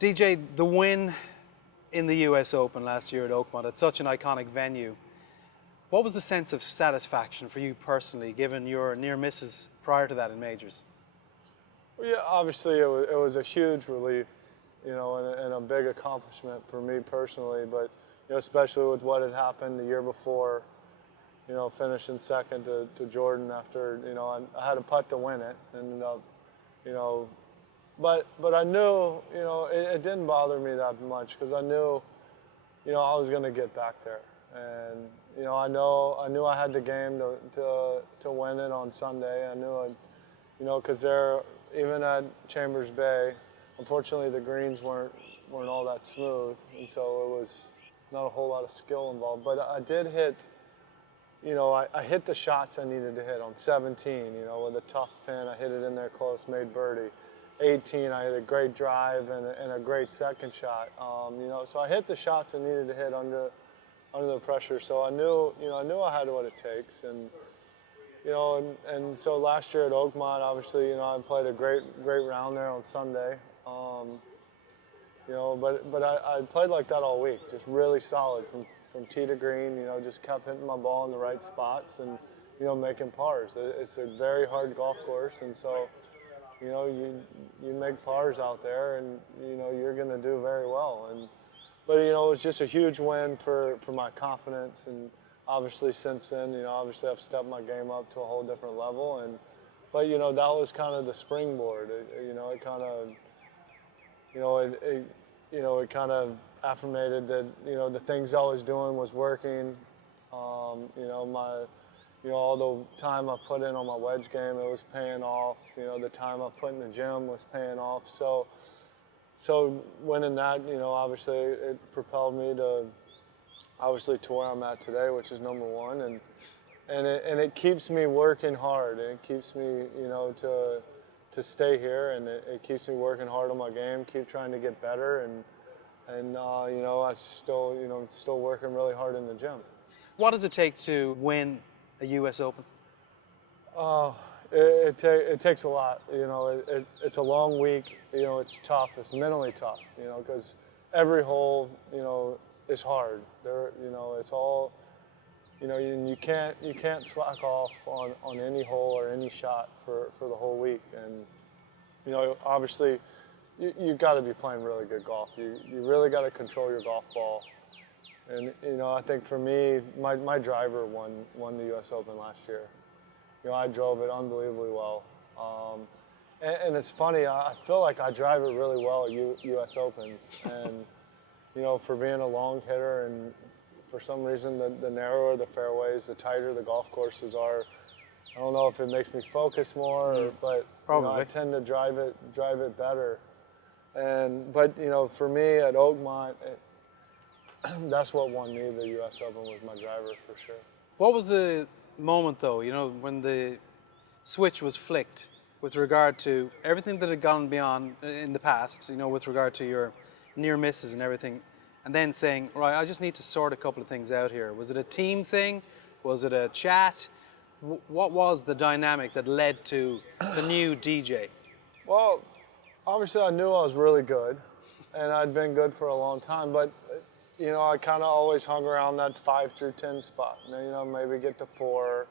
DJ, the win in the US Open last year at Oakmont, at such an iconic venue, what was the sense of satisfaction for you personally, given your near misses prior to that in majors? Well, yeah, obviously it was a huge relief, and a big accomplishment for me personally, but especially with what had happened the year before, finishing second to Jordan after, I had a putt to win it, and but I knew, it didn't bother me that much because I knew, I was going to get back there, and I knew I had the game to win it on Sunday. I knew because there, even at Chambers Bay, unfortunately the greens weren't all that smooth, and so it was not a whole lot of skill involved. But I did hit, I hit the shots I needed to hit on 17, with a tough pin. I hit it in there close, made birdie. 18, I hit a great drive and a great second shot. So I hit the shots I needed to hit under the pressure. So I knew I had what it takes, and and so last year at Oakmont, obviously, I played a great round there on Sunday. But I played like that all week, just really solid from tee to green. Just kept hitting my ball in the right spots and making pars. It's a very hard golf course, and so you make pars out there, and you're going to do very well. But it was just a huge win for my confidence, and obviously since then, obviously I've stepped my game up to a whole different level, but that was kind of the springboard. It kind of, it kind of affirmated that the things I was doing was working. All the time I put in on my wedge game, it was paying off. The time I put in the gym was paying off. So winning that, obviously it propelled me to where I'm at today, which is number one, and it keeps me working hard, and it keeps me, to stay here, and it keeps me working hard on my game, keep trying to get better, and I still working really hard in the gym. What does it take to win a US Open? It takes a lot. It's a long week. It's tough. It's mentally tough. Because every hole, is hard. It's all. You can't slack off on any hole or any shot for the whole week. And obviously, you've got to be playing really good golf. You really got to control your golf ball. And I think for me, my driver won the U.S. Open last year. I drove it unbelievably well, and it's funny. I feel like I drive it really well at U.S. Opens, and for being a long hitter, and for some reason the narrower the fairways, the tighter the golf courses are. I don't know if it makes me focus more, but I tend to drive it better. But for me at Oakmont. That's what won me the U.S. Open, was my driver, for sure. What was the moment, though, when the switch was flicked with regard to everything that had gone beyond in the past, with regard to your near misses and everything, and then saying, right, I just need to sort a couple of things out here? Was it a team thing? Was it a chat? What was the dynamic that led to the new DJ? Well, obviously I knew I was really good, and I'd been good for a long time, but I kind of always hung around that 5 through 10 spot. Maybe get to 4,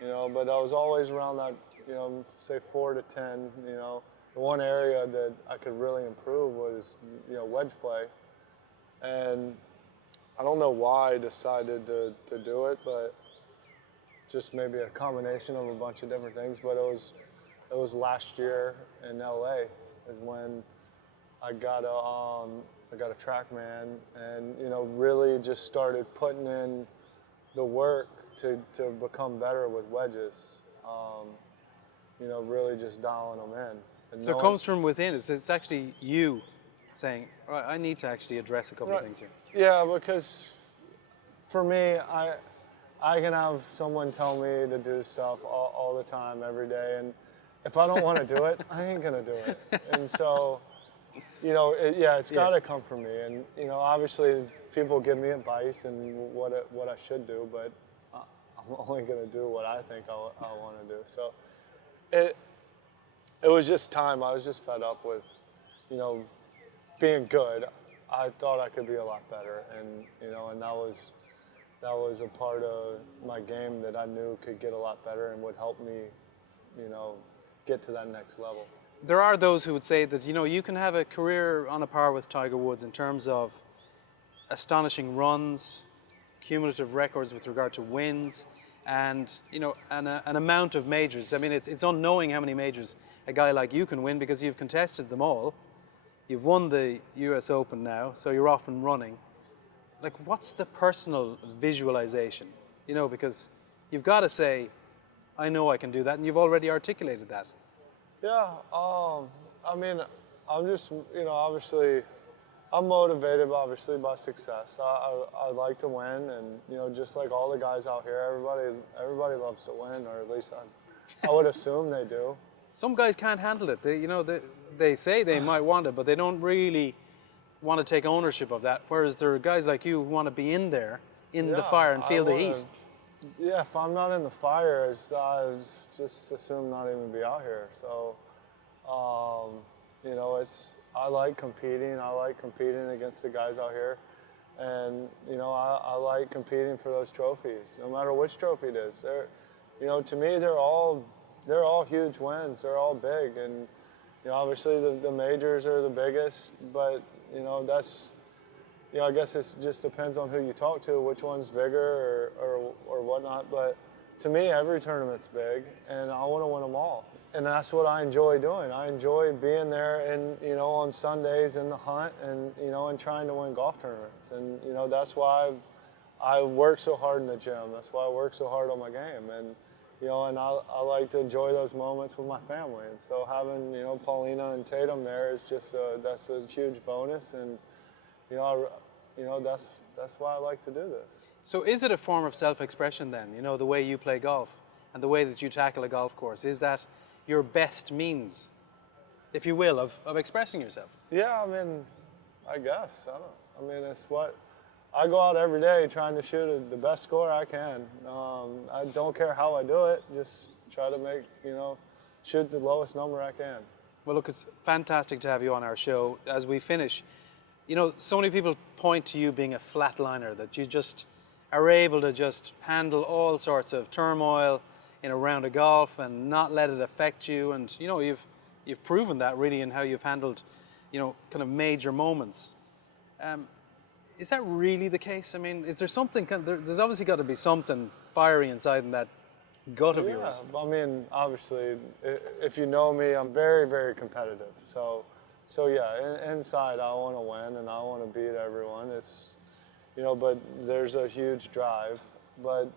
but I was always around that, say 4 to 10. The one area that I could really improve was, wedge play. And I don't know why I decided to do it, but just maybe a combination of a bunch of different things. But it was last year in LA is when I got a TrackMan, and really just started putting in the work to become better with wedges. Really just dialing them in. And so it comes from within. It's actually you saying, all right, I need to actually address a couple of things here. Yeah, because for me, I can have someone tell me to do stuff all the time, every day, and if I don't want to do it, I ain't gonna do it. And so. It's got to come from me, and obviously people give me advice and what I should do, but I'm only going to do what I think I want to do. So it was just time. I was just fed up with, being good. I thought I could be a lot better, and and that was a part of my game that I knew could get a lot better and would help me, get to that next level. There are those who would say that you can have a career on a par with Tiger Woods in terms of astonishing runs, cumulative records with regard to wins, and an amount of majors. I mean, it's unknowing how many majors a guy like you can win because you've contested them all. You've won the US Open now, so you're off and running. Like, what's the personal visualization? Because you've got to say, I know I can do that, and you've already articulated that. Yeah, I mean, I'm just, obviously, I'm motivated, obviously, by success. I like to win, and just like all the guys out here, everybody loves to win, or at least I would assume they do. Some guys can't handle it. They say they might want it, but they don't really want to take ownership of that. Whereas there are guys like you who want to be in there, in the fire, and feel the heat. Yeah, if I'm not in the fire, I just assume not even be out here. So, I like competing. I like competing against the guys out here, and I like competing for those trophies, no matter which trophy it is. To me, they're all huge wins. They're all big, and obviously the majors are the biggest, but that's. I guess it just depends on who you talk to, which one's bigger or whatnot. But to me, every tournament's big, and I want to win them all. And that's what I enjoy doing. I enjoy being there and, on Sundays in the hunt and, and trying to win golf tournaments. And, that's why I work so hard in the gym. That's why I work so hard on my game. And, and I like to enjoy those moments with my family. And so having, Paulina and Tatum there is just, that's a huge bonus. And, that's why I like to do this. So is it a form of self-expression then, the way you play golf and the way that you tackle a golf course? Is that your best means, if you will, of expressing yourself? Yeah, I mean, I guess. I mean, it's what I go out every day trying to shoot the best score I can. I don't care how I do it, just try to make, shoot the lowest number I can. Well, look, it's fantastic to have you on our show. As we finish, so many people point to you being a flatliner, that you just are able to just handle all sorts of turmoil in a round of golf and not let it affect you. And, you've proven that really in how you've handled, kind of major moments. Is that really the case? I mean, is there something, there's obviously got to be something fiery inside in that gut of yours. Yeah, I mean, obviously, if you know me, I'm very, very competitive. So yeah, inside I want to win and I want to beat everyone. It's, but there's a huge drive. But,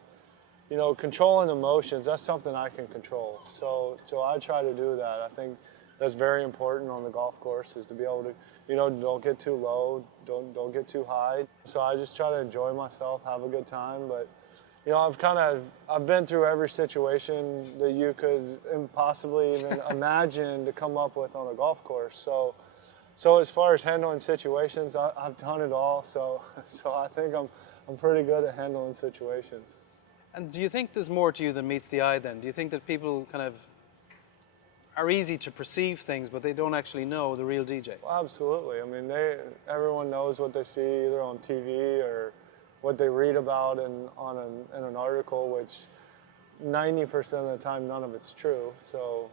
controlling emotions, that's something I can control. So I try to do that. I think that's very important on the golf course, is to be able to, don't get too low, don't get too high. So I just try to enjoy myself, have a good time. But, I've been through every situation that you could possibly even imagine to come up with on a golf course. So as far as handling situations, I've done it all. So I think I'm pretty good at handling situations. And do you think there's more to you than meets the eye then? Do you think that people kind of are easy to perceive things, but they don't actually know the real DJ? Well, absolutely. I mean, everyone knows what they see either on TV or what they read about in an article, which 90% of the time, none of it's true. So,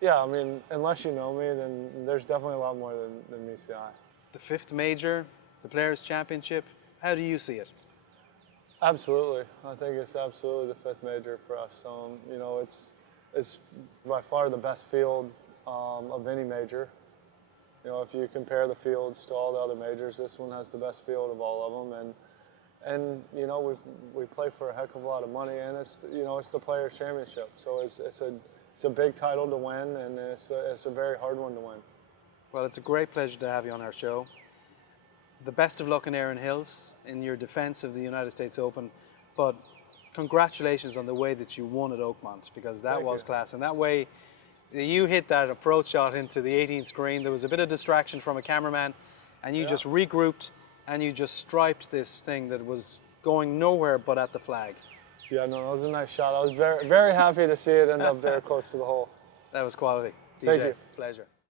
yeah, I mean, unless you know me, then there's definitely a lot more than meets the eye. The fifth major, the Players' Championship, how do you see it? Absolutely. I think it's absolutely the fifth major for us. It's by far the best field of any major. If you compare the fields to all the other majors, this one has the best field of all of them. And we play for a heck of a lot of money, and it's the Players' Championship. So it's a big title to win, and it's a very hard one to win. Well, it's a great pleasure to have you on our show. The best of luck in Erin Hills in your defense of the United States Open, but congratulations on the way that you won at Oakmont, because that was class. And that way you hit that approach shot into the 18th green. There was a bit of distraction from a cameraman, and you just regrouped and you just striped this thing that was going nowhere but at the flag. Yeah, no, that was a nice shot. I was very, very happy to see it end up there close to the hole. That was quality. DJ, Thank you. Pleasure.